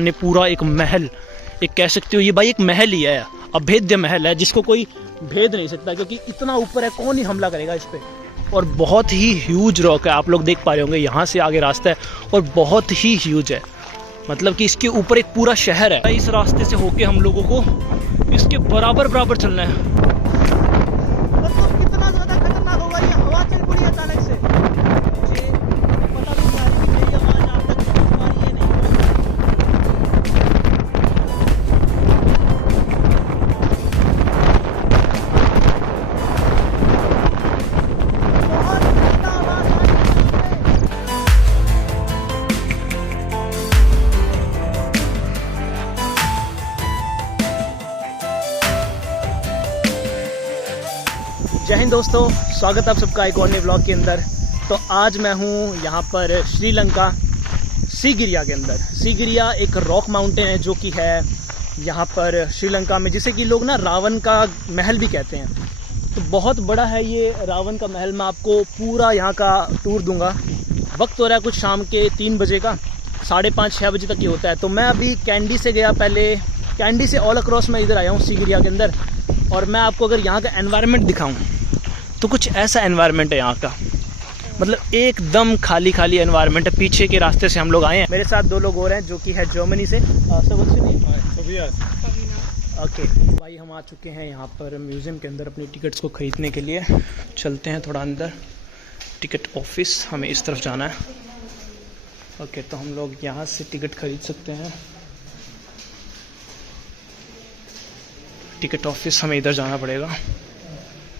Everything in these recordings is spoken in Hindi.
सामने पूरा एक महल, एक कह सकते हो ये भाई एक महल ही है, अभेद्य महल है जिसको कोई भेद नहीं सकता, क्योंकि इतना ऊपर है, कौन ही हमला करेगा इस पे। और बहुत ही ह्यूज रॉक है, आप लोग देख पा रहे होंगे, यहाँ से आगे रास्ता है और बहुत ही ह्यूज है, मतलब कि इसके ऊपर एक पूरा शहर है। इस रास्ते से होके हम लोगों को इसके बराबर बराबर चलना है। कितना ज्यादा खतरनाक होगा, ये हवा चल पड़ी अचानक से, मुझे पता भी नहीं आ रही कि मेरी आवाज आप तक पहुंच पा रही है नहीं। बहुत ज्यादा आवाज आ रही है। जय हिंद दोस्तों, स्वागत है आप सबका एक और नए व्लॉग के अंदर। तो आज मैं हूँ यहाँ पर श्रीलंका सीगिरिया के अंदर। सीगिरिया एक रॉक माउंटेन है जो कि है यहाँ पर श्रीलंका में, जिसे कि लोग ना रावण का महल भी कहते हैं। तो बहुत बड़ा है ये रावण का महल। मैं आपको पूरा यहाँ का टूर दूंगा। वक्त हो रहा है कुछ शाम के 3 बजे का, 5:30-6 बजे तक ही होता है। तो मैं अभी कैंडी से गया, पहले कैंडी से ऑल अक्रॉस मैं इधर आया हूँ सीगिरिया के अंदर। और मैं आपको अगर यहाँ का एनवायरनमेंट दिखाऊं तो कुछ ऐसा एनवायरनमेंट है यहाँ का, मतलब एकदम खाली खाली एनवायरनमेंट है। पीछे के रास्ते से हम लोग आए हैं, मेरे साथ 2 लोग और हैं जो कि है जर्मनी से। ओके भाई, हम आ चुके हैं यहाँ पर म्यूज़ियम के अंदर अपनी टिकट्स को ख़रीदने के लिए। चलते हैं थोड़ा अंदर, टिकट ऑफिस हमें इस तरफ जाना है। ओके, तो हम लोग यहाँ से टिकट ख़रीद सकते हैं। टिकट ऑफिस हमें इधर जाना पड़ेगा।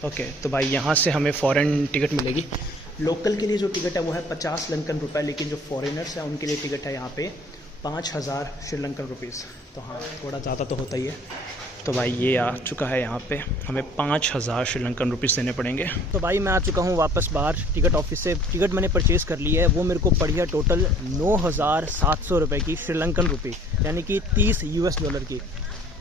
ओके, तो भाई यहाँ से हमें फ़ॉरेन टिकट मिलेगी। लोकल के लिए जो टिकट है वो है 50 श्रीलंकन रुपये, लेकिन जो फॉरेनर्स हैं उनके लिए टिकट है यहाँ पे 5000 श्रीलंकन रुपीज़। तो हाँ, थोड़ा ज़्यादा तो होता ही है। तो भाई ये आ चुका है यहाँ पे, हमें 5000 श्रीलंकन रुपीज़ देने पड़ेंगे। तो भाई मैं आ चुका हूँ वापस बाहर टिकट ऑफिस से। टिकट मैंने परचेज़ कर ली है, वो मेरे को पड़ी है टोटल 9700 रुपये की श्रीलंकन रुपी, यानी कि $30 की।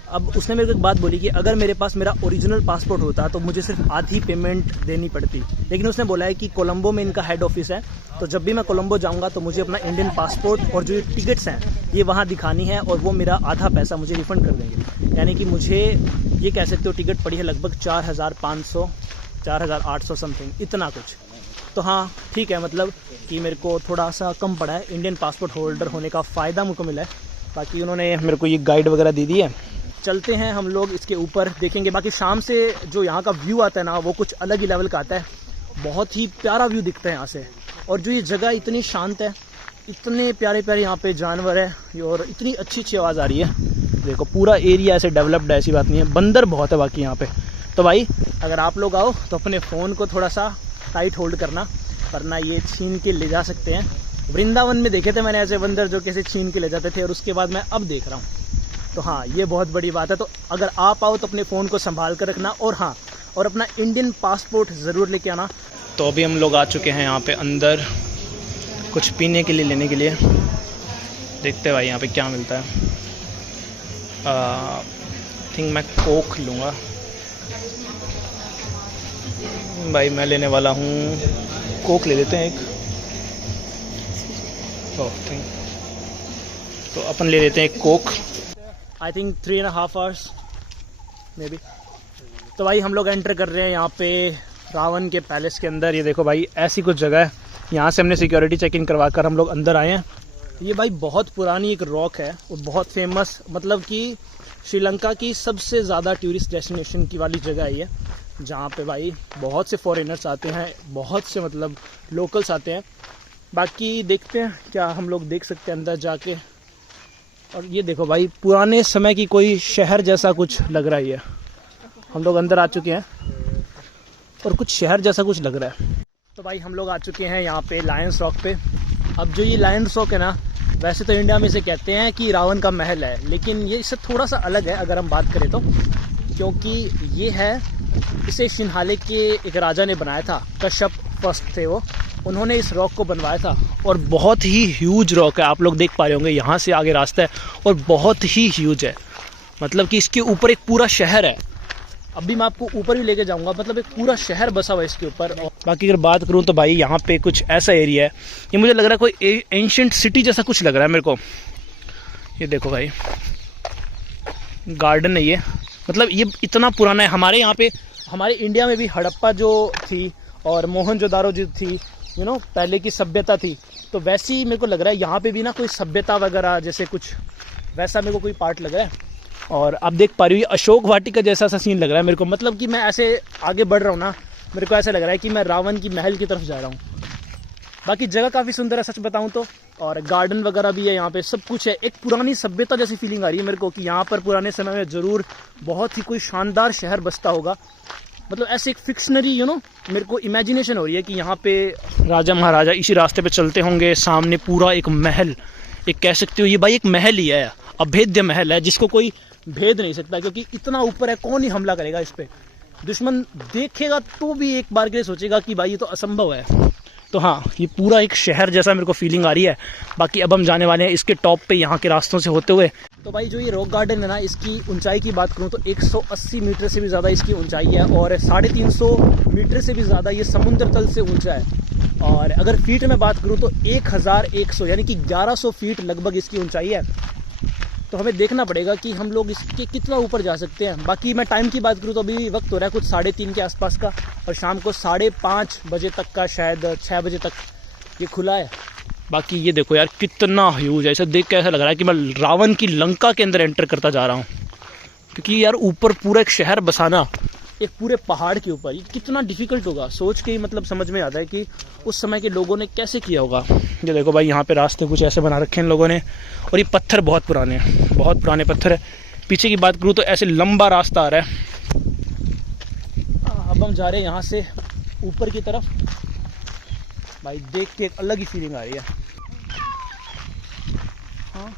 अब उसने मेरे को एक बात बोली कि अगर मेरे पास मेरा ओरिजिनल पासपोर्ट होता तो मुझे सिर्फ आधी पेमेंट देनी पड़ती, लेकिन उसने बोला है कि कोलंबो में इनका हेड ऑफिस है, तो जब भी मैं कोलंबो जाऊंगा तो मुझे अपना इंडियन पासपोर्ट और जो ये टिकट्स हैं ये वहाँ दिखानी है, और वो मेरा आधा पैसा मुझे रिफ़ंड कर देंगे। यानी कि मुझे ये कह सकते हो टिकट पड़ी है लगभग 4500 4800 समथिंग, इतना कुछ। तो हाँ ठीक है, मतलब कि मेरे को थोड़ा सा कम पड़ा है, इंडियन पासपोर्ट होल्डर होने का फ़ायदा मुझको मिला है। बाकी उन्होंने मेरे को ये गाइड वगैरह दे दी है। चलते हैं हम लोग इसके ऊपर, देखेंगे। बाकी शाम से जो यहाँ का व्यू आता है ना, वो कुछ अलग ही लेवल का आता है, बहुत ही प्यारा व्यू दिखता है यहाँ से। और जो ये जगह इतनी शांत है, इतने प्यारे प्यारे यहाँ पे जानवर है, और इतनी अच्छी अच्छी आवाज़ आ रही है। देखो पूरा एरिया ऐसे डेवलप्ड है, ऐसी बात नहीं है। बंदर बहुत है बाकी यहाँ पे। तो भाई अगर आप लोग आओ तो अपने फ़ोन को थोड़ा सा टाइट होल्ड करना, वरना ये छीन के ले जा सकते हैं। वृंदावन में देखे थे मैंने ऐसे बंदर जो कैसे छीन के ले जाते थे, और उसके बाद मैं अब देख रहा हूँ। तो हाँ, ये बहुत बड़ी बात है। तो अगर आप आओ तो अपने फ़ोन को संभाल कर रखना, और हाँ, और अपना इंडियन पासपोर्ट ज़रूर लेके आना। तो अभी हम लोग आ चुके हैं यहाँ पे अंदर कुछ पीने के लिए, लेने के लिए। देखते हैं भाई यहाँ पे क्या मिलता है। थिंक मैं कोक लूँगा भाई, मैं लेने वाला हूँ कोक, ले लेते हैं एक। थिंक तो अपन ले लेते हैं एक Coke. I think 3.5 hours may be. तो भाई हम लोग एंटर कर रहे हैं यहाँ पे रावण के पैलेस के अंदर। ये देखो भाई, ऐसी कुछ जगह है। यहाँ से हमने सिक्योरिटी चेक इन करवा कर हम लोग अंदर आए हैं। ये भाई बहुत पुरानी एक रॉक है और बहुत फेमस, मतलब कि श्रीलंका की सबसे ज़्यादा टूरिस्ट डेस्टिनेशन की वाली जगह है ये, जहाँ पे भाई बहुत से फॉरेनर्स आते हैं, बहुत से मतलब लोकल्स आते हैं। बाकी देखते हैं क्या हम लोग देख सकते हैं अंदर जाके। और ये देखो भाई, पुराने समय की कोई शहर जैसा कुछ लग रहा है ये। हम लोग अंदर आ चुके हैं और कुछ शहर जैसा कुछ लग रहा है। तो भाई हम लोग आ चुके हैं यहाँ पे लायंस रॉक पे। अब जो ये लायंस रॉक है ना, वैसे तो इंडिया में इसे कहते हैं कि रावण का महल है, लेकिन ये इससे थोड़ा सा अलग है अगर हम बात करें तो, क्योंकि ये है, इसे सिंहाले के एक राजा ने बनाया था, कश्यप फर्स्ट थे वो, उन्होंने इस रॉक को बनवाया था। और बहुत ही ह्यूज रॉक है, आप लोग देख पा रहे होंगे, यहाँ से आगे रास्ता है और बहुत ही ह्यूज है, मतलब कि इसके ऊपर एक पूरा शहर है। अभी मैं आपको ऊपर भी लेके जाऊंगा, मतलब एक पूरा शहर बसा हुआ है इसके ऊपर। बाकी अगर बात करूं तो भाई यहाँ पे कुछ ऐसा एरिया है, ये मुझे लग रहा है कोई एंशिएंट सिटी जैसा कुछ लग रहा है मेरे को। ये देखो भाई, गार्डन है ये, मतलब ये इतना पुराना है। हमारे यहाँ पे, हमारे इंडिया में भी हड़प्पा जो थी और मोहनजोदारो जो थी, यू नो, पहले की सभ्यता थी, तो वैसे ही मेरे को लग रहा है यहाँ पे भी ना कोई सभ्यता वगैरह जैसे कुछ वैसा मेरे को कोई पार्ट लग रहा है। और आप देख पा रही हो अशोक वाटिका जैसा सा सीन लग रहा है मेरे को, मतलब कि मैं ऐसे आगे बढ़ रहा हूँ ना, मेरे को ऐसा लग रहा है कि मैं रावण की महल की तरफ जा रहा हूँ। बाकी जगह काफ़ी सुंदर है सच बताऊँ तो, और गार्डन वगैरह भी है यहाँ पे, सब कुछ है। एक पुरानी सभ्यता जैसी फीलिंग आ रही है मेरे को कि यहाँ पर पुराने समय में ज़रूर बहुत ही कोई शानदार शहर बसता होगा। मतलब ऐसे एक फिक्शनरी, यू नो, मेरे को इमेजिनेशन हो रही है कि यहाँ पे राजा महाराजा इसी रास्ते पे चलते होंगे, सामने पूरा एक महल, एक कह सकते हो ये भाई एक महल ही है, अभेद्य महल है जिसको कोई भेद नहीं सकता, क्योंकि इतना ऊपर है, कौन ही हमला करेगा इस पर। दुश्मन देखेगा तो भी एक बार के लिए सोचेगा कि भाई ये तो असंभव है। तो हाँ, ये पूरा एक शहर जैसा मेरे को फीलिंग आ रही है। बाकी अब हम जाने वाले हैं इसके टॉप पे, यहाँ के रास्तों से होते हुए। तो भाई जो ये रॉक गार्डन है ना, इसकी ऊंचाई की बात करूँ तो 180 मीटर से भी ज़्यादा इसकी ऊंचाई है, और 350 मीटर से भी ज़्यादा ये समुद्र तल से ऊंचा है। और अगर फीट में बात करूँ तो 1100 यानी कि 1100 फीट लगभग इसकी ऊंचाई है। तो हमें देखना पड़ेगा कि हम लोग इसके कितना ऊपर जा सकते हैं। बाकी मैं टाइम की बात करूँ तो अभी वक्त हो रहा है कुछ 3:30 के आसपास का, और शाम को 5:30 बजे तक का, शायद 6 बजे तक ये खुला है। बाकी ये देखो यार कितना ह्यूज है, इसे देख के ऐसा लग रहा है कि मैं रावण की लंका के अंदर एंटर करता जा रहा हूँ। क्योंकि यार ऊपर पूरा एक शहर बसाना एक पूरे पहाड़ के ऊपर, ये कितना डिफिकल्ट होगा, सोच के ही मतलब समझ में आता है कि उस समय के लोगों ने कैसे किया होगा। ये देखो भाई, यहाँ पे रास्ते कुछ ऐसे बना रखे हैं इन लोगों ने, और ये पत्थर बहुत पुराने हैं, बहुत पुराने पत्थर है। पीछे की बात करूँ तो ऐसे लंबा रास्ता आ रहा है। अब हम जा रहे हैं यहाँ से ऊपर की तरफ। भाई देख के एक अलग ही फीलिंग आ रही है। हाँ,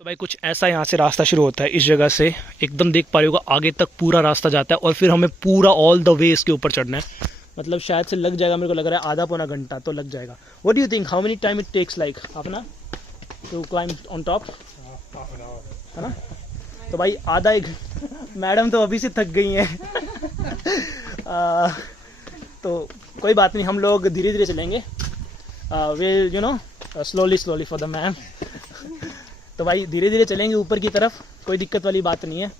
तो भाई कुछ ऐसा यहाँ से रास्ता शुरू होता है, इस जगह से एकदम देख पा रहे होगा आगे तक पूरा रास्ता जाता है, और फिर हमें पूरा ऑल द वे इसके ऊपर चढ़ना है। मतलब शायद से लग जाएगा, मेरे को लग रहा है आधा पौना घंटा तो लग जाएगा। What do you think, how many time it takes, like half an hour to climb on top, है ना? तो भाई आधा एक मैडम तो अभी से थक गई हैं। तो कोई बात नहीं, हम लोग धीरे धीरे चलेंगे, will you know slowly for the ma'am. तो भाई धीरे धीरे चलेंगे ऊपर की तरफ, कोई दिक्कत वाली बात नहीं है।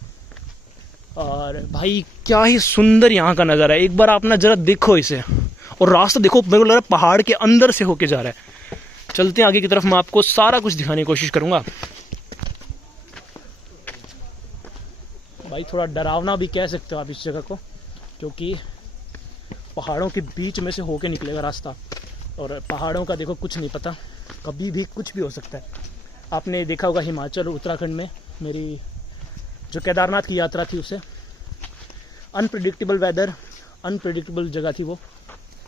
और भाई क्या ही सुंदर यहाँ का नज़ारा है, एक बार आप ना जरा देखो इसे। और रास्ता देखो, मेरे को लग रहा है पहाड़ के अंदर से होके जा रहा है। चलते हैं आगे की तरफ, मैं आपको सारा कुछ दिखाने की कोशिश करूँगा। भाई थोड़ा डरावना भी कह सकते हो आप इस जगह को, क्योंकि पहाड़ों के बीच में से होके निकलेगा रास्ता, और पहाड़ों का देखो कुछ नहीं पता, कभी भी कुछ भी हो सकता है। आपने देखा होगा हिमाचल उत्तराखंड में मेरी जो केदारनाथ की यात्रा थी, उसे अनप्रेडिक्टेबल वेदर, अनप्रेडिक्टेबल जगह थी वो,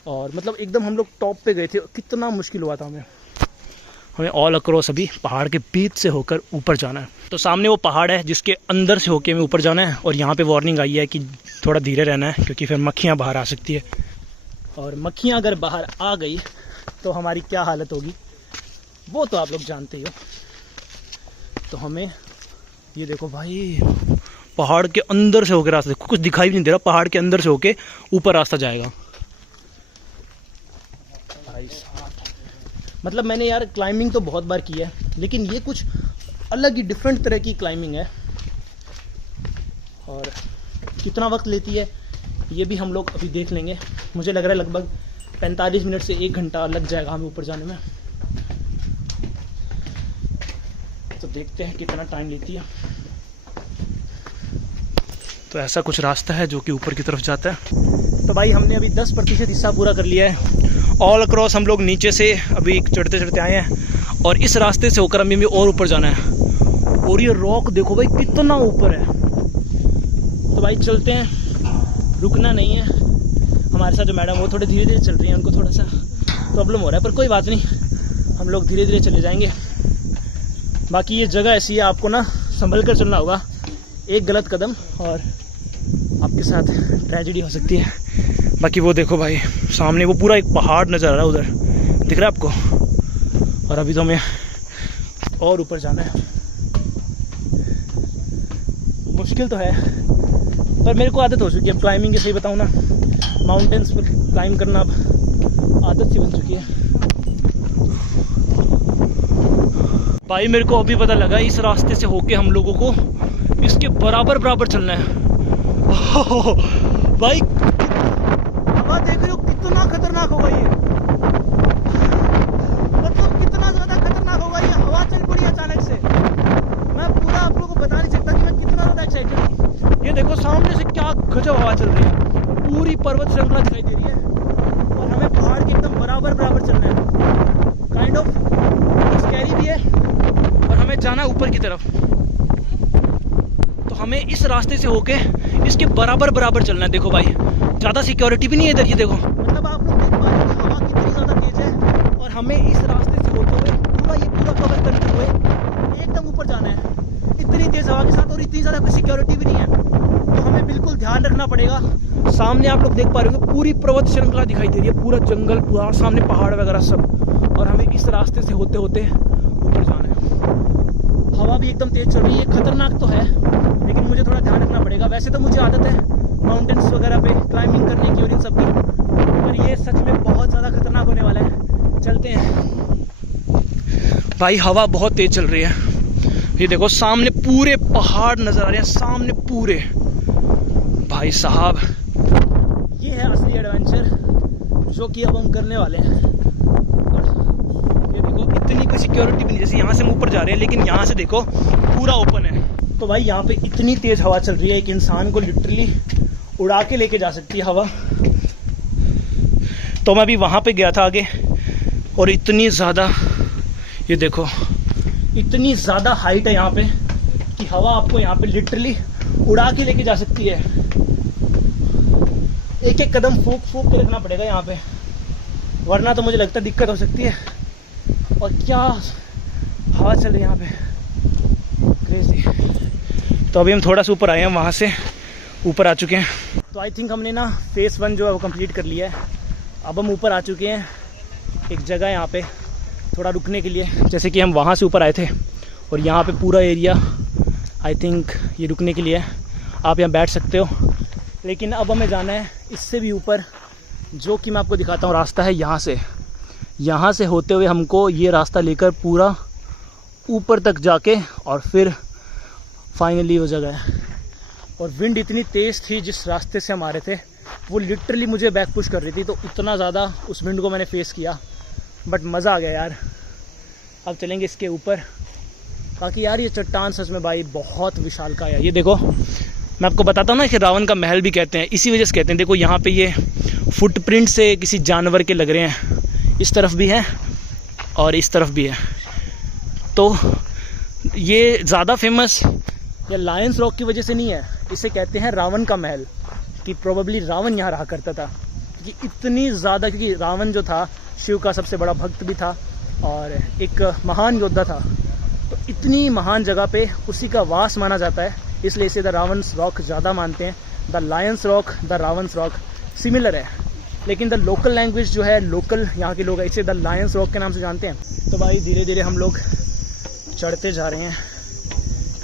और मतलब एकदम हम लोग टॉप पे गए थे, कितना मुश्किल हुआ था हमें ऑल अक्रॉस अभी पहाड़ के बीच से होकर ऊपर जाना है। तो सामने वो पहाड़ है जिसके अंदर से होकर हमें ऊपर जाना है, और यहाँ पे वार्निंग आई है कि थोड़ा धीरे रहना है, क्योंकि फिर मक्खियाँ बाहर आ सकती है, और मक्खियाँ अगर बाहर आ गई तो हमारी क्या हालत होगी वो तो आप लोग जानते ही हो। तो हमें ये देखो भाई, पहाड़ के अंदर से होकर रास्ता, कुछ दिखाई भी नहीं दे रहा, पहाड़ के अंदर से होके ऊपर रास्ता जाएगा। मतलब मैंने यार क्लाइंबिंग तो बहुत बार की है, लेकिन ये कुछ अलग ही डिफरेंट तरह की क्लाइंबिंग है, और कितना वक्त लेती है ये भी हम लोग अभी देख लेंगे। मुझे लग रहा है लगभग 45 मिनट से 1 घंटा लग जाएगा हमें ऊपर जाने में। तो देखते हैं कितना टाइम लेती है। तो ऐसा कुछ रास्ता है जो कि ऊपर की तरफ जाता है। तो भाई हमने अभी 10% हिस्सा पूरा कर लिया है। ऑल अक्रॉस हम लोग नीचे से अभी चढ़ते चढ़ते आए हैं, और इस रास्ते से होकर हमें भी और ऊपर जाना है। और ये रॉक देखो भाई कितना ऊपर है। तो भाई चलते हैं, रुकना नहीं है। हमारे साथ जो मैडम वो थोड़े धीरे धीरे चल रही हैं, उनको थोड़ा सा प्रॉब्लम हो रहा है, पर कोई बात नहीं, हम लोग धीरे धीरे चले जाएंगे। बाकी ये जगह ऐसी है, आपको ना संभल कर चलना होगा, एक गलत कदम और आपके साथ ट्रेजेडी हो सकती है। बाकी वो देखो भाई सामने वो पूरा एक पहाड़ नज़र आ रहा है, उधर दिख रहा है आपको। और अभी तो हमें और ऊपर जाना है। मुश्किल तो है, पर मेरे को आदत हो चुकी है अब क्लाइंबिंग की, सही बताऊँ ना, माउंटेन्स पर क्लाइंब करना अब आदत सी बन चुकी है। भाई मेरे को अभी पता लगा इस रास्ते से होके हम लोगों को इसके बराबर बराबर चलना है। भाई हवा देख रहे हो कितना खतरनाक होगा ये, मतलब कितना ज्यादा खतरनाक होगा ये। हवा चल पड़ी अचानक से, मैं पूरा आप लोगों को बता नहीं सकता कि मैं कितना ज्यादा एक्साइटेड हूँ। ये देखो सामने से क्या गजब हवा चल रही है, पूरी पर्वत श्रृंखला दिखाई दे रही है और हमें पहाड़ के एकदम बराबर बराबर चलना है। काइंड ऑफ स्कैरी भी है और हमें जाना है ऊपर की तरफ, तो हमें इस रास्ते से होके इसके बराबर बराबर चलना है। देखो भाई ज़्यादा सिक्योरिटी भी नहीं है इधर, ये देखो, मतलब आप लोग देख पा रहे हो कि हवा कितनी ज़्यादा तेज है और हमें इस रास्ते से होते हुए पूरा कवर करते हुए एकदम ऊपर जाना है इतनी तेज हवा के साथ, और इतनी ज़्यादा कोई सिक्योरिटी भी नहीं है, तो हमें बिल्कुल ध्यान रखना पड़ेगा। सामने आप लोग देख पा रहे हो पूरी पर्वत श्रृंखला दिखाई दे रही है, पूरा जंगल, पूरा सामने पहाड़ वगैरह सब, और हमें इस रास्ते से होते होते ऊपर जाना है। हवा भी एकदम तेज चल रही है, खतरनाक तो है लेकिन मुझे थोड़ा ध्यान रखना पड़ेगा। वैसे तो मुझे आदत है माउंटेन्स वगैरह पे क्लाइंबिंग करने की और इन सब की, पर ये सच में बहुत ज़्यादा खतरनाक होने वाला है। चलते हैं भाई, हवा बहुत तेज चल रही है। ये देखो सामने पूरे पहाड़ नज़र आ रहे हैं, सामने पूरे। भाई साहब ये है असली एडवेंचर जो कि अब हम करने वाले हैं। और ये देखो इतनी कोई सिक्योरिटी भी नहीं, जैसे यहाँ से हम ऊपर जा रहे हैं लेकिन यहाँ से देखो पूरा ओपन है। तो भाई यहाँ पे इतनी तेज़ हवा चल रही है, एक इंसान को लिटरली उड़ा के लेके जा सकती है हवा। तो मैं अभी वहाँ पे गया था आगे, और इतनी ज़्यादा, ये देखो इतनी ज़्यादा हाइट है यहाँ पे कि हवा आपको यहाँ पे लिटरली उड़ा के लेके जा सकती है। एक एक कदम फूक फूक के रखना पड़ेगा यहाँ पे, वरना तो मुझे लगता है दिक्कत हो सकती है। और क्या हवा चल रही है यहाँ पे, क्रेजी। तो अभी हम थोड़ा सा ऊपर आए हैं, वहाँ से ऊपर आ चुके हैं। तो आई थिंक हमने ना फेज़ 1 जो है वो कंप्लीट कर लिया है। अब हम ऊपर आ चुके हैं, एक जगह यहाँ पे थोड़ा रुकने के लिए, जैसे कि हम वहाँ से ऊपर आए थे और यहाँ पे पूरा एरिया आई थिंक ये रुकने के लिए, आप यहाँ बैठ सकते हो। लेकिन अब हमें जाना है इससे भी ऊपर, जो कि मैं आपको दिखाता हूँ। रास्ता है यहाँ से होते हुए हमको ये रास्ता लेकर पूरा ऊपर तक जाके और फिर फाइनली वो जगह है। और विंड इतनी तेज़ थी जिस रास्ते से हम आ रहे थे, वो लिटरली मुझे बैक पुश कर रही थी, तो इतना ज़्यादा उस विंड को मैंने फेस किया, बट मज़ा आ गया यार। अब चलेंगे इसके ऊपर। बाकी यार ये चट्टान सच में भाई बहुत विशालकाय है। ये देखो मैं आपको बताता हूँ ना कि रावण का महल भी कहते हैं, इसी वजह से कहते हैं। देखो यहाँ पे ये फुटप्रिंट से किसी जानवर के लग रहे हैं, इस तरफ भी है और इस तरफ भी है। तो ये ज़्यादा फेमस या लायंस रॉक की वजह से नहीं है, इसे कहते हैं रावण का महल, कि प्रोबेबली रावण यहाँ रहा करता था। क्योंकि इतनी ज़्यादा, क्योंकि रावण जो था शिव का सबसे बड़ा भक्त भी था और एक महान योद्धा था, तो इतनी महान जगह पे उसी का वास माना जाता है, इसलिए इसे द रावणस रॉक ज़्यादा मानते हैं। The lions rock, the Ravana's rock similar है, लेकिन द लोकल लैंग्वेज जो है, लोकल यहाँ के लोग इसे द लायंस रॉक के नाम से जानते हैं। तो भाई धीरे धीरे हम लोग चढ़ते जा रहे हैं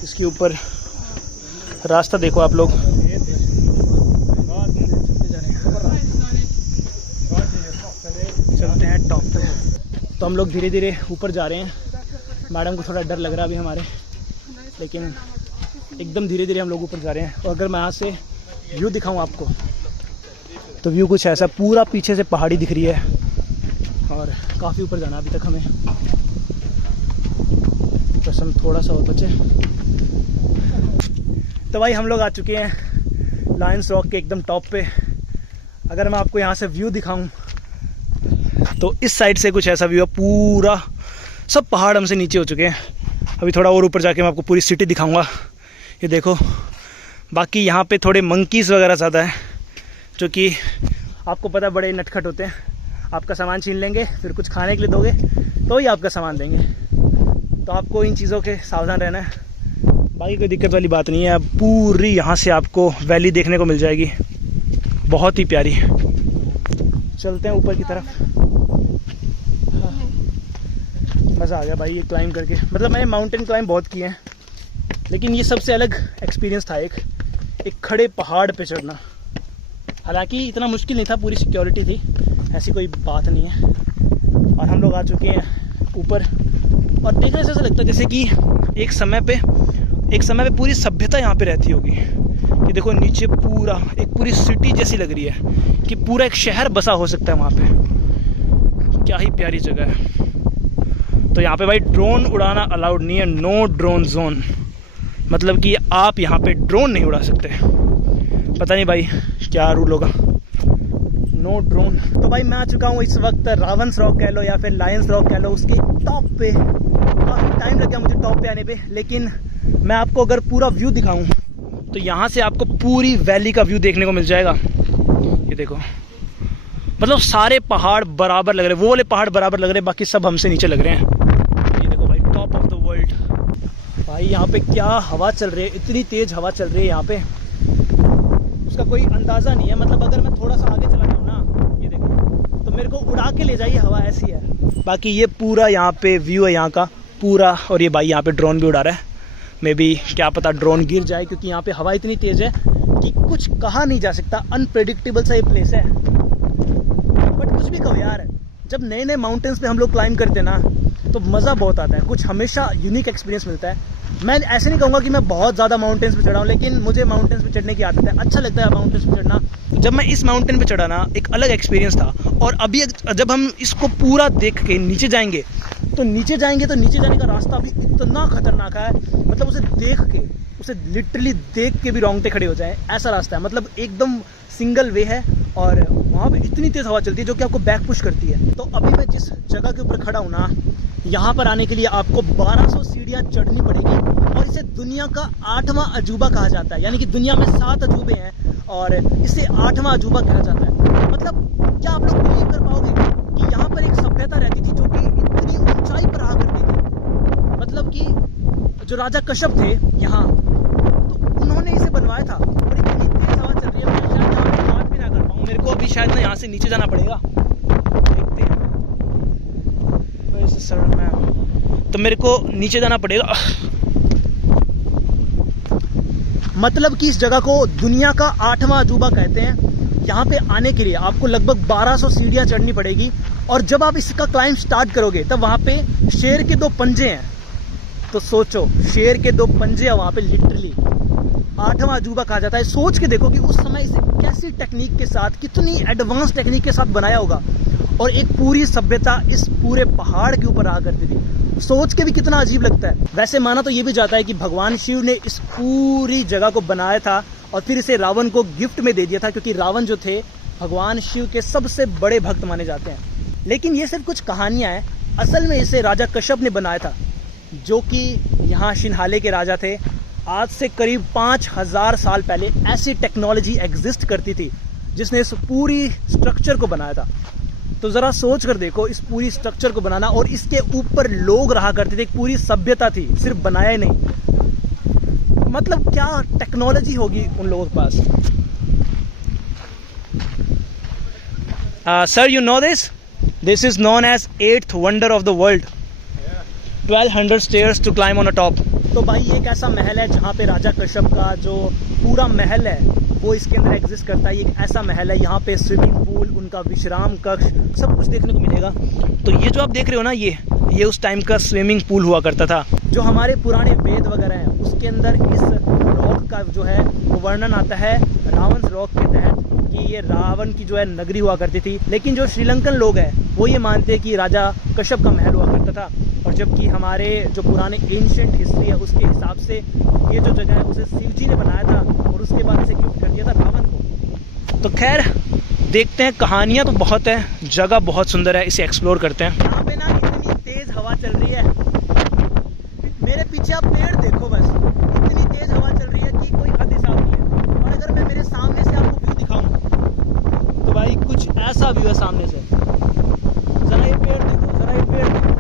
इसके ऊपर। रास्ता देखो आप लोग, चलते हैं टॉप पे। तो हम लोग धीरे धीरे ऊपर जा रहे हैं। मैडम को थोड़ा डर लग रहा है अभी हमारे, लेकिन एकदम धीरे धीरे हम लोग ऊपर जा रहे हैं। और अगर मैं यहाँ से व्यू दिखाऊँ आपको, तो व्यू कुछ ऐसा, पूरा पीछे से पहाड़ी दिख रही है और काफ़ी ऊपर जाना अभी तक हमें, बस हम थोड़ा सा और बचे। तो भाई हम लोग आ चुके हैं लायंस रॉक के एकदम टॉप पे। अगर मैं आपको यहाँ से व्यू दिखाऊं तो इस साइड से कुछ ऐसा व्यू है, पूरा सब पहाड़ हमसे नीचे हो चुके हैं। अभी थोड़ा और ऊपर जाके मैं आपको पूरी सिटी दिखाऊंगा। ये देखो, बाकी यहाँ पे थोड़े मंकीज़ वगैरह ज़्यादा है, जो कि आपको पता है बड़े नटखट होते हैं। आपका सामान छीन लेंगे, फिर कुछ खाने के लिए दोगे तो ही आपका सामान देंगे, तो आपको इन चीज़ों के सावधान रहना है। बाकी कोई दिक्कत वाली बात नहीं है। अब पूरी यहाँ से आपको वैली देखने को मिल जाएगी, बहुत ही प्यारी। चलते हैं ऊपर की तरफ। मज़ा आ गया भाई ये क्लाइंब करके। मतलब मैंने माउंटेन क्लाइंब बहुत किए हैं, लेकिन ये सबसे अलग एक्सपीरियंस था एक, एक खड़े पहाड़ पे चढ़ना। हालांकि इतना मुश्किल नहीं था, पूरी सिक्योरिटी थी, ऐसी कोई बात नहीं है। और हम लोग आ चुके हैं ऊपर, और देखने से ऐसा लगता है जैसे कि एक समय पे पूरी सभ्यता यहाँ पे रहती होगी। ये देखो नीचे पूरा एक पूरी सिटी जैसी लग रही है कि पूरा एक शहर बसा हो सकता है वहाँ पे। क्या ही प्यारी जगह है। तो यहाँ पे भाई ड्रोन उड़ाना अलाउड नहीं है, नो ड्रोन जोन, मतलब कि आप यहाँ पे ड्रोन नहीं उड़ा सकते। पता नहीं भाई क्या रूल होगा, नो ड्रोन। तो भाई मैं आ चुका हूँ इस वक्त रावंस रॉक कह लो या फिर लायंस रॉक कह लो, उसके टॉप पे। काफ़ी टाइम लग गया मुझे टॉप पे आने पे, लेकिन मैं आपको अगर पूरा व्यू दिखाऊं तो यहाँ से आपको पूरी वैली का व्यू देखने को मिल जाएगा। ये देखो, मतलब सारे पहाड़ बराबर लग रहे हैं, वो वाले पहाड़ बराबर लग रहे हैं, बाकी सब हमसे नीचे लग रहे हैं। ये देखो भाई टॉप ऑफ द वर्ल्ड। भाई यहाँ पे क्या हवा चल रही है, इतनी तेज़ हवा चल रही है यहाँ पे, उसका कोई अंदाज़ा नहीं है। मतलब अगर मैं थोड़ा सा आगे चला जाऊँ ना, ये देखो, तो मेरे को उड़ा के ले जाइए, हवा ऐसी है। बाकी ये पूरा यहाँ पे व्यू है यहाँ का पूरा। और ये भाई यहाँ पे ड्रोन भी उड़ा रहा है, मे बी क्या पता ड्रोन गिर जाए, क्योंकि यहाँ पे हवा इतनी तेज़ है कि कुछ कहा नहीं जा सकता। अनप्रेडिक्टेबल सा ये प्लेस है। बट कुछ भी कहो यार, जब नए नए माउंटेन्स पे हम लोग क्लाइंब करते हैं ना, तो मज़ा बहुत आता है, कुछ हमेशा यूनिक एक्सपीरियंस मिलता है। मैं ऐसे नहीं कहूँगा कि मैं बहुत ज़्यादा माउंटेन्स पे चढ़ा हूँ, लेकिन मुझे माउंटेन्स पे चढ़ने की आदत है, अच्छा लगता है माउंटेन्स पे चढ़ना। जब मैं इस माउंटेन पे चढ़ा ना, एक अलग एक्सपीरियंस था। और अभी जब हम इसको पूरा देख के नीचे जाएंगे तो नीचे जाने का रास्ता भी इतना खतरनाक है, मतलब उसे लिटरली देख के भी रोंगटे खड़े हो जाए, ऐसा रास्ता है। मतलब एकदम सिंगल वे है, और वहाँ पे इतनी तेज़ हवा चलती है जो कि आपको बैक पुश करती है। तो अभी मैं जिस जगह के ऊपर खड़ा हूँ ना, यहाँ पर आने के लिए आपको 1200 सीढ़ियाँ चढ़नी पड़ेगी, और इसे दुनिया का 8वां अजूबा कहा जाता है। यानी कि दुनिया में 7 अजूबे हैं और इसे 8वां अजूबा कहा जाता है। मतलब क्या आप लोग बिलीव कर पाओगे कि यहाँ पर एक सभ्यता रहती थी जो कि इतनी ऊंचाई पर रहा करती थी। मतलब कि जो राजा कश्यप थे यहाँ, तो उन्होंने इसे बनवाया था। और इतनी तेज हवा चल रही है, मैं शायद यहाँ पे बात भी ना कर पाऊँ। मेरे को अभी शायद ना यहाँ से नीचे जाना पड़ेगा, देखते हैं। तो मेरे को नीचे जाना पड़ेगा। मतलब कि इस जगह को दुनिया का 8वां अजूबा कहते हैं। यहाँ पे आने के लिए आपको लगभग 1200 सीढ़ियाँ चढ़नी पड़ेगी, और जब आप इसका क्लाइंब स्टार्ट करोगे तब वहाँ पे शेर के 2 पंजे हैं। तो सोचो, शेर के 2 पंजे हैं वहाँ पे, लिटरली 8वां अजूबा कहा जाता है। सोच के देखो कि उस समय इसे कैसी टेक्निक के साथ, कितनी एडवांस टेक्निक के साथ बनाया होगा, और एक पूरी सभ्यता इस पूरे पहाड़ के ऊपर रहा करती थी। सोच के भी कितना अजीब लगता है। वैसे माना तो ये भी जाता है कि भगवान शिव ने इस पूरी जगह को बनाया था और फिर इसे रावण को गिफ्ट में दे दिया था, क्योंकि रावण जो थे भगवान शिव के सबसे बड़े भक्त माने जाते हैं। लेकिन ये सिर्फ कुछ कहानियां हैं, असल में इसे राजा कश्यप ने बनाया था, जो कि यहाँ शिन्हाले के राजा थे। आज से करीब 5000 साल पहले ऐसी टेक्नोलॉजी एग्जिस्ट करती थी जिसने इस पूरी स्ट्रक्चर को बनाया था। तो ज़रा सोच कर देखो, इस पूरी स्ट्रक्चर को बनाना, और इसके ऊपर लोग रहा करते थे, एक पूरी सभ्यता थी, सिर्फ बनाया ही नहीं। मतलब क्या टेक्नोलॉजी होगी उन लोगों के पास। Sir, you know this is known as 8th wonder of the world. 1200 stairs to climb on a top. तो भाई ये एक ऐसा महल है जहाँ पे राजा कश्यप का जो पूरा महल है वो इसके अंदर एग्जिस्ट करता है। ये एक ऐसा महल है, यहाँ पे स्विमिंग पूल, उनका विश्राम कक्ष, सब कुछ देखने को मिलेगा। तो ये जो आप देख रहे हो ना, ये उस टाइम का स्विमिंग पूल हुआ करता था। जो हमारे पुराने वेद वगैरह हैं उसके अंदर इस रॉक का जो है वो वर्णन आता है रावंस रॉक के तहत, कि ये रावण की जो है नगरी हुआ करती थी। लेकिन जो श्रीलंकन लोग हैं वो ये मानते हैं कि राजा कश्यप का महल हुआ करता था, और जबकि हमारे जो पुराने एंशिएंट हिस्ट्री है उसके हिसाब से ये जो जगह है उसे शिव जी ने बनाया था, और उसके बाद इसे गिफ्ट कर दिया था रावण को। तो खैर देखते हैं, कहानियाँ तो बहुत है, जगह बहुत सुंदर है, इसे एक्सप्लोर करते हैं। यहाँ पे ना इतनी तेज हवा चल रही है, मेरे पीछे आप पेड़ देखो, बस इतनी तेज हवा चल रही है कि कोई हद हिसाब नहीं है। और अगर मैं मेरे सामने से आपको व्यू दिखाऊं तो भाई कुछ ऐसा व्यू है सामने से। जरा ये पेड़ देखो, जरा ये पेड़ देखो।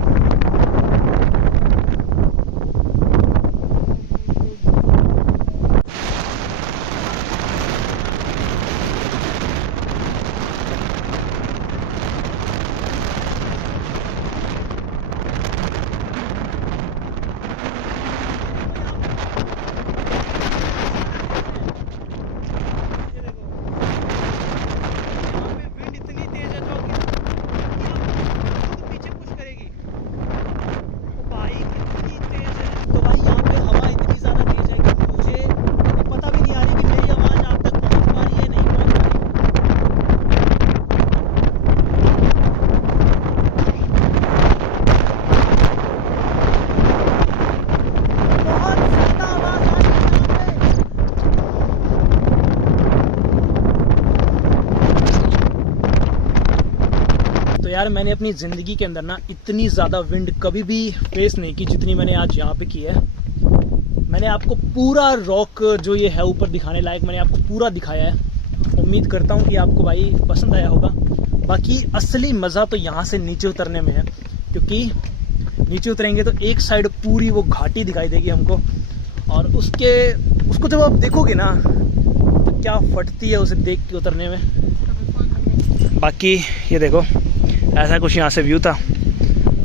यार मैंने अपनी ज़िंदगी के अंदर ना इतनी ज़्यादा विंड कभी भी फेस नहीं की जितनी मैंने आज यहाँ पे की है। मैंने आपको पूरा रॉक जो ये है ऊपर दिखाने लायक मैंने आपको पूरा दिखाया है। उम्मीद करता हूँ कि आपको भाई पसंद आया होगा। बाकी असली मज़ा तो यहाँ से नीचे उतरने में है, क्योंकि नीचे उतरेंगे तो एक साइड पूरी वो घाटी दिखाई देगी हमको, और उसको जब आप देखोगे ना तो क्या फटती है उसे देख के उतरने में। बाकी ये देखो ऐसा कुछ यहाँ से व्यू था,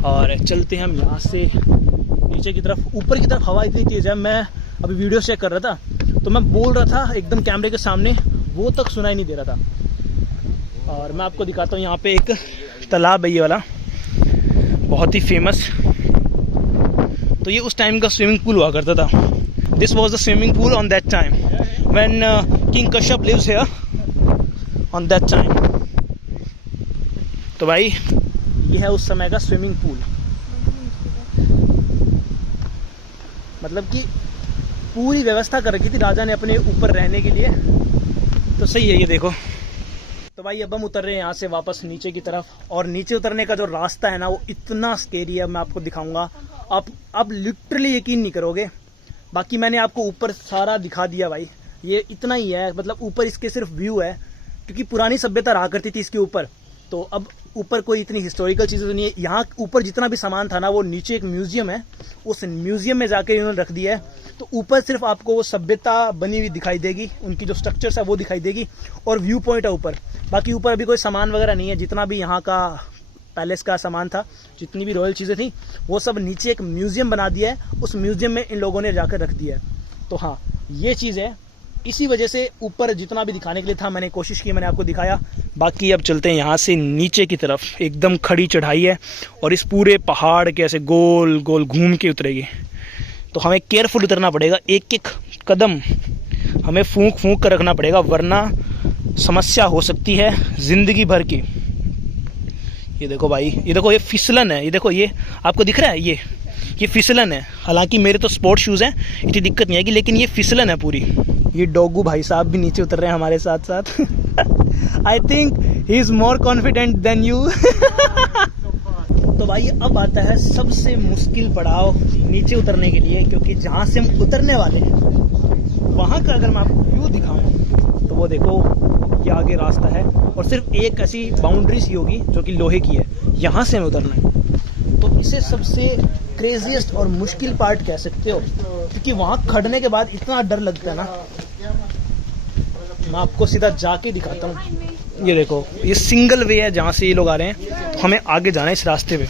और चलते हैं हम यहाँ से नीचे की तरफ। ऊपर की तरफ हवा इतनी तेज़ है, मैं अभी वीडियो चेक कर रहा था तो मैं बोल रहा था एकदम कैमरे के सामने, वो तक सुनाई नहीं दे रहा था। और मैं आपको दिखाता हूँ यहाँ पे एक तालाब है, ये वाला बहुत ही फेमस। तो ये उस टाइम का स्विमिंग पूल हुआ करता था। This was the swimming pool on that time when king Kashyap lives here on that time. तो भाई ये है उस समय का स्विमिंग पूल। मतलब कि पूरी व्यवस्था कर रखी थी राजा ने अपने ऊपर रहने के लिए। तो सही है, ये देखो। तो भाई अब हम उतर रहे हैं यहाँ से वापस नीचे की तरफ, और नीचे उतरने का जो रास्ता है ना वो इतना स्केरी है, मैं आपको दिखाऊंगा। आप लिटरली यकीन नहीं करोगे। बाकी मैंने आपको ऊपर सारा दिखा दिया भाई, ये इतना ही है। मतलब ऊपर इसके सिर्फ व्यू है, क्योंकि पुरानी सभ्यता रहा करती थी इसके ऊपर। तो अब ऊपर कोई इतनी हिस्टोरिकल चीज़ें तो नहीं है। यहाँ ऊपर जितना भी सामान था ना वो नीचे एक म्यूजियम है, उस म्यूजियम में जाके इन्होंने रख दिया है। तो ऊपर सिर्फ आपको वो सभ्यता बनी हुई दिखाई देगी, उनकी जो स्ट्रक्चर्स है वो दिखाई देगी, और व्यू पॉइंट है ऊपर। बाकी ऊपर अभी कोई सामान वगैरह नहीं है। जितना भी यहाँ का पैलेस का सामान था, जितनी भी रॉयल चीज़ें थी, वो सब नीचे एक म्यूजियम बना दिया है, उस म्यूजियम में इन लोगों ने जाकर रख दिया है। तो हाँ, ये चीज़ है। इसी वजह से ऊपर जितना भी दिखाने के लिए था मैंने कोशिश की, मैंने आपको दिखाया। बाकी अब चलते हैं यहाँ से नीचे की तरफ। एकदम खड़ी चढ़ाई है, और इस पूरे पहाड़ के ऐसे गोल गोल घूम के उतरेगी। तो हमें केयरफुल उतरना पड़ेगा, एक एक कदम हमें फूंक फूंक कर रखना पड़ेगा, वरना समस्या हो सकती है ज़िंदगी भर की। ये देखो भाई, ये देखो, ये फिसलन है। ये देखो, ये आपको दिख रहा है, ये फिसलन है। हालांकि मेरे तो स्पोर्ट शूज़ हैं, इतनी दिक्कत नहीं आएगी, लेकिन ये फिसलन है पूरी। ये डॉगू भाई साहब भी नीचे उतर रहे हैं हमारे साथ साथ। I think he is more confident than you. तो भाई अब आता है सबसे मुश्किल पड़ाव नीचे उतरने के लिए, क्योंकि जहाँ से हम उतरने वाले हैं वहाँ का अगर मैं आपको व्यू दिखाऊँ तो वो देखो, ये आगे रास्ता है, और सिर्फ एक ऐसी बाउंड्री सी होगी जो कि लोहे की है, यहाँ से हमें उतरना है। तो इसे सबसे क्रेजीएस्ट और मुश्किल पार्ट कह सकते हो, क्योंकि वहाँ खड़ने के बाद इतना डर लगता है ना। मैं आपको सीधा जाके दिखाता हूँ। ये देखो, ये सिंगल वे है जहाँ से ये लोग आ रहे हैं, तो हमें आगे जाना है इस रास्ते पे।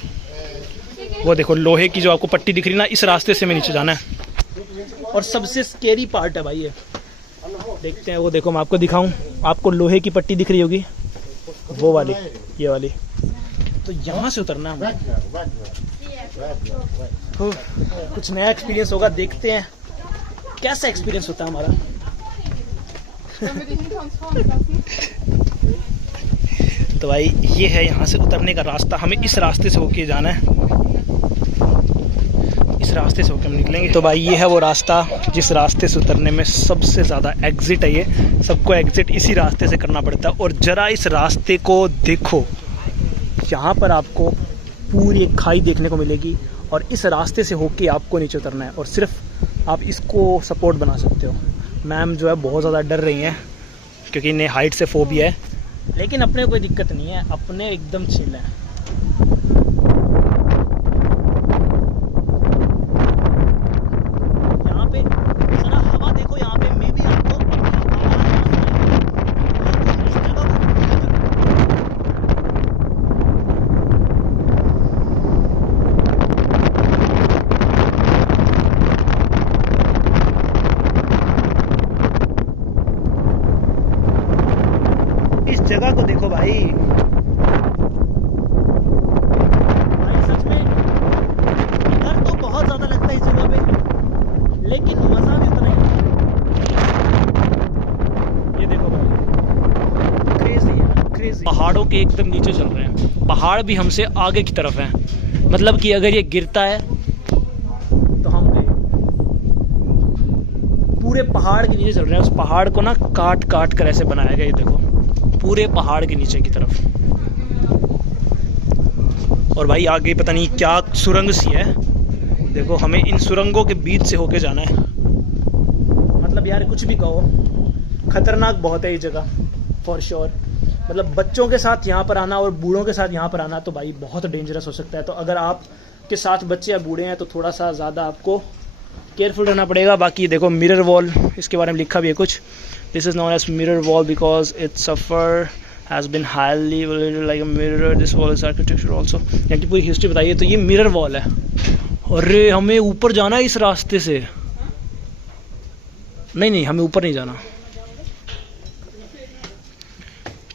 वो देखो लोहे की जो आपको पट्टी दिख रही है ना, इस रास्ते से हमें नीचे जाना है। और सबसे स्केरी पार्ट है भाई ये, देखते हैं। वो देखो, मैं आपको दिखाऊं, आपको लोहे की पट्टी दिख रही होगी, वो वाली, ये वाली। तो यहाँ से उतरना है। कुछ नया एक्सपीरियंस होगा, देखते हैं कैसा एक्सपीरियंस होता है हमारा। तो भाई ये है यहाँ से उतरने का रास्ता, हमें इस रास्ते से होके जाना है, इस रास्ते से होकर हम निकलेंगे। तो भाई ये है वो रास्ता जिस रास्ते से उतरने में सबसे ज़्यादा एग्जिट है। ये सबको एग्जिट इसी रास्ते से करना पड़ता है। और ज़रा इस रास्ते को देखो, यहाँ पर आपको पूरी एक खाई देखने को मिलेगी, और इस रास्ते से होके आपको नीचे उतरना है, और सिर्फ आप इसको सपोर्ट बना सकते हो। मैम जो है बहुत ज़्यादा डर रही हैं, क्योंकि इन्हें हाइट से फोबिया है, लेकिन अपने कोई दिक्कत नहीं है, अपने एकदम चिल हैं। जगह को देखो भाई, सच में डर तो बहुत ज्यादा लगता है इस जगह पे, लेकिन मजा भी उतना ही। ये देखो भाई, क्रेजी है, क्रेजी। पहाड़ों के एकदम नीचे चल रहे हैं, पहाड़ भी हमसे आगे की तरफ है। मतलब कि अगर ये गिरता है तो हम गए। पूरे पहाड़ के नीचे चल रहे हैं, उस पहाड़ को ना काट काट कर ऐसे बनाया गया। ये देखो, पूरे पहाड़ के नीचे की तरफ। और भाई आगे पता नहीं क्या सुरंग सी है, देखो हमें इन सुरंगों के बीच से होके जाना है। मतलब यार कुछ भी कहो, खतरनाक बहुत है ये जगह फॉर श्योर। मतलब बच्चों के साथ यहाँ पर आना और बूढ़ों के साथ यहाँ पर आना तो भाई बहुत डेंजरस हो सकता है। तो अगर आपके साथ बच्चे या बूढ़े हैं तो थोड़ा सा ज़्यादा आपको केयरफुल रहना पड़ेगा। बाकी देखो मिरर वॉल, इसके बारे में लिखा भी है कुछ, this is known as mirror wall because it suffer has been highly like a mirror, this wall is architecture also. यानी कि पूरी हिस्ट्री बताइए। तो ये मिरर वॉल है। अरे हमें ऊपर जाना है इस रास्ते से। नहीं हमें ऊपर नहीं जाना।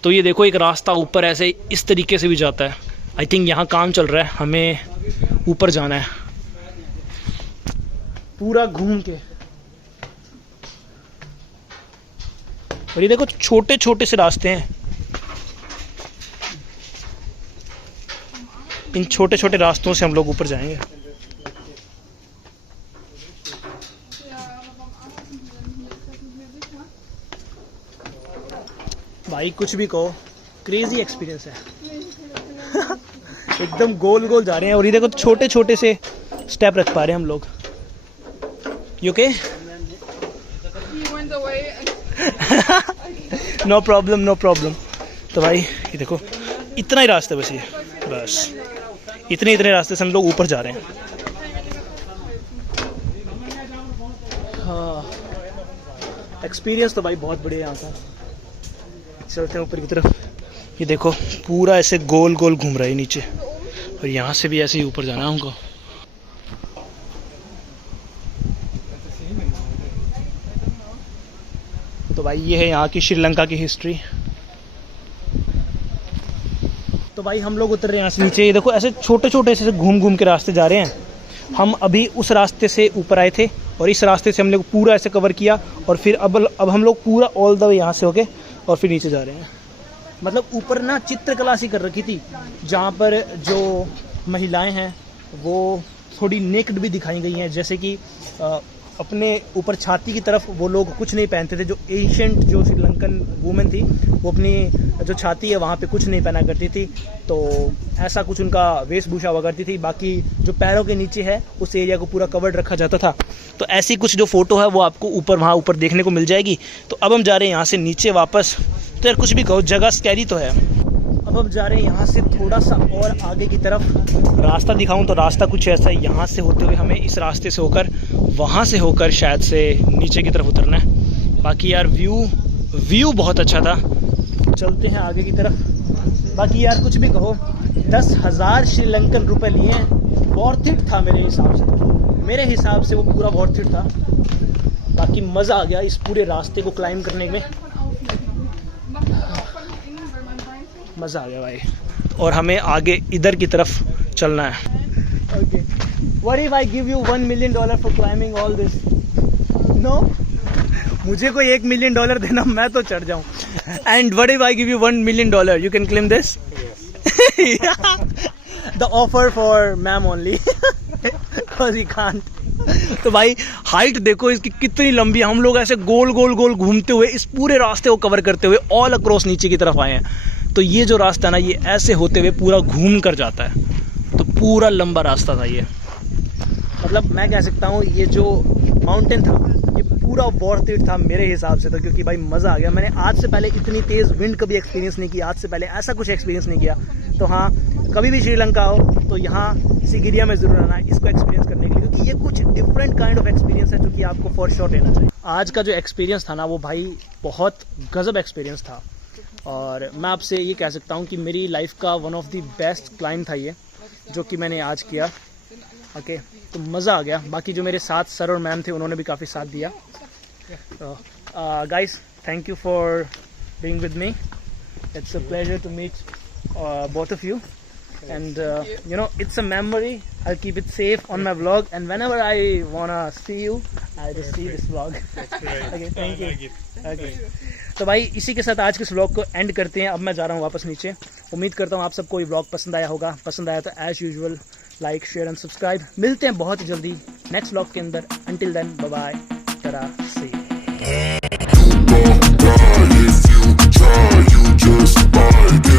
तो ये देखो एक रास्ता ऊपर ऐसे इस तरीके से भी जाता है। आई थिंक यहाँ काम चल रहा है, हमें ऊपर जाना है पूरा घूम के। और ये देखो छोटे छोटे से रास्ते हैं, इन छोटे छोटे रास्तों से हम लोग ऊपर जाएंगे। भाई कुछ भी कहो, क्रेजी एक्सपीरियंस है। एकदम गोल गोल जा रहे हैं और ये देखो छोटे छोटे से स्टेप रख पा रहे हैं हम लोग। You okay? You went away. No problem, no problem. तो भाई ये देखो इतना ही रास्ता बस, ये बस इतने रास्ते से हम लोग ऊपर जा रहे हैं। हाँ एक्सपीरियंस तो भाई बहुत बढ़िया यहाँ का। चलते हैं ऊपर की तरफ। ये देखो पूरा ऐसे गोल गोल घूम रहा है नीचे, और यहाँ से भी ऐसे ही ऊपर जाना है हमको। तो भाई ये है यहाँ की श्रीलंका की हिस्ट्री। तो भाई हम लोग उतर रहे हैं यहाँ से नीचे। ये देखो ऐसे छोटे छोटे से घूम घूम के रास्ते जा रहे हैं। हम अभी उस रास्ते से ऊपर आए थे और इस रास्ते से हम लोग पूरा ऐसे कवर किया, और फिर अब हम लोग पूरा ऑल द वे यहाँ से होके और फिर नीचे जा रहे हैं। मतलब ऊपर ना चित्रकला सी कर रखी थी, जहाँ पर जो महिलाएं हैं वो थोड़ी नेक्ड भी दिखाई गई हैं। जैसे कि अपने ऊपर छाती की तरफ वो लोग कुछ नहीं पहनते थे। जो एशियंट जो श्रीलंकन वुमेन थी वो अपनी जो छाती है वहाँ पे कुछ नहीं पहना करती थी। तो ऐसा कुछ उनका वेशभूषा हुआ करती थी। बाकी जो पैरों के नीचे है उस एरिया को पूरा कवर्ड रखा जाता था। तो ऐसी कुछ जो फ़ोटो है वो आपको वहाँ ऊपर देखने को मिल जाएगी। तो अब हम जा रहे हैं यहाँ से नीचे वापस। तो यार कुछ भी कहो, जगह स्कैरी तो है। अब हम जा रहे हैं यहाँ से थोड़ा सा और आगे की तरफ। रास्ता दिखाऊं तो रास्ता कुछ ऐसा है, यहाँ से होते हुए हमें इस रास्ते से होकर वहाँ से होकर शायद से नीचे की तरफ उतरना है। बाकी यार व्यू बहुत अच्छा था। चलते हैं आगे की तरफ। बाकी यार कुछ भी कहो, 10,000 श्रीलंकन रुपए लिए हैं, वर्थ इट था मेरे हिसाब से। मेरे हिसाब से वो पूरा वर्थ इट था। बाकी मज़ा आ गया इस पूरे रास्ते को क्लाइंब करने में, मज़ा आ गया भाई। और हमें आगे इधर की तरफ चलना है। Okay, what if I give you $1 million for climbing all this? No, मुझे कोई $1 million देना, मैं तो चढ़ जाऊं। And what if I give you $1 million, you can claim this? The offer for ma'am only, because he can't. तो भाई हाइट देखो इसकी कितनी लंबी है। हम लोग ऐसे गोल गोल गोल घूमते हुए इस पूरे रास्ते को कवर करते हुए ऑल अक्रॉस नीचे की तरफ आए हैं। तो ये जो रास्ता है ना, ये ऐसे होते हुए पूरा घूम कर जाता है। तो पूरा लंबा रास्ता था ये। मतलब मैं कह सकता हूँ ये जो माउंटेन था ये पूरा वर्थ इट था मेरे हिसाब से। तो क्योंकि भाई मज़ा आ गया। मैंने आज से पहले इतनी तेज़ विंड कभी एक्सपीरियंस नहीं किया, आज से पहले ऐसा कुछ एक्सपीरियंस नहीं किया। तो हाँ, कभी भी श्रीलंका हो तो यहाँ सिगिरिया में ज़रूर आना है इसको एक्सपीरियंस करने के लिए, क्योंकि ये कुछ डिफरेंट काइंड ऑफ एक्सपीरियंस है जो कि आपको फॉर श्योर लेना चाहिए। आज का जो एक्सपीरियंस था ना वो भाई बहुत गजब एक्सपीरियंस था। और मैं आपसे ये कह सकता हूँ कि मेरी लाइफ का one of the best climb था ये, जो कि मैंने आज किया। ओके, तो मज़ा आ गया। बाकी जो मेरे साथ सर और मैम थे उन्होंने भी काफ़ी साथ दिया। Guys, thank you for being with me. It's a pleasure to meet both of you, and you know, it's a memory. I'll keep it safe on my vlog, and whenever I wanna see you, I'll just see this vlog. Okay, thank you. Okay, तो भाई इसी के साथ आज के इस व्लॉग को एंड करते हैं। अब मैं जा रहा हूँ वापस नीचे। उम्मीद करता हूँ आप सबको ये व्लॉग पसंद आया होगा। पसंद आया तो as usual like, share and subscribe. मिलते हैं बहुत ही जल्दी नेक्स्ट व्लॉग के अंदर। Until then, bye bye, tata, सी।